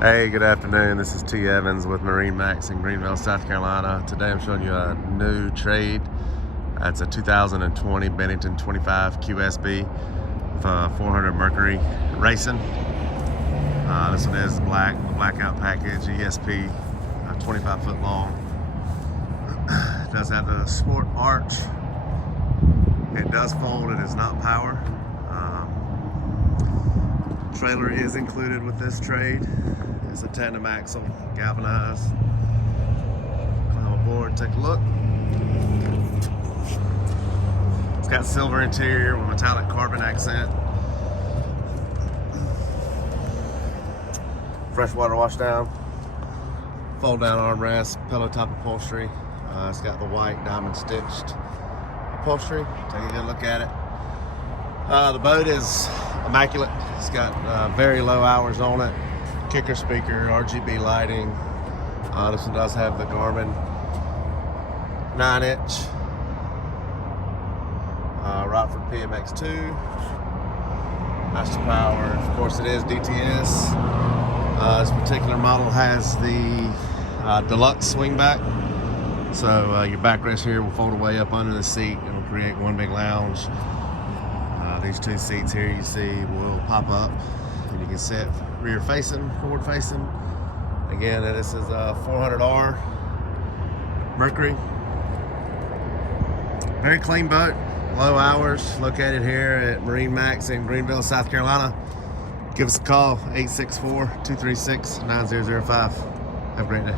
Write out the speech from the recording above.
Hey, good afternoon. This is T. Evans with MarineMax in Greenville, South Carolina. Today I'm showing you a new trade. It's a 2020 Bennington 25Qxsba with a 400 Mercury racing. This one is blackout package, ESP, 25 foot long. It does have the sport arch. It does fold. It is not power. Trailer is included with this trade. It's a tandem axle, galvanized. Climb aboard, take a look. It's got silver interior with metallic carbon accent. Freshwater wash down. Fold down armrest, pillow top upholstery. It's got the white diamond stitched upholstery. Take a good look at it. The boat is immaculate. It's got very low hours on it. Kicker speaker, RGB lighting. This one does have the Garmin 9-inch Rockford PMX2. Master power. Of course, it is DTS. This particular model has the Deluxe swingback. So your backrest here will fold away up under the seat. It'll create one big lounge. These two seats here you see will pop up and you can sit rear facing, forward facing. Again, this is a 400R Mercury. Very clean boat, low hours, located here at MarineMax in Greenville, South Carolina. Give us a call, 864-236-9005. Have a great day.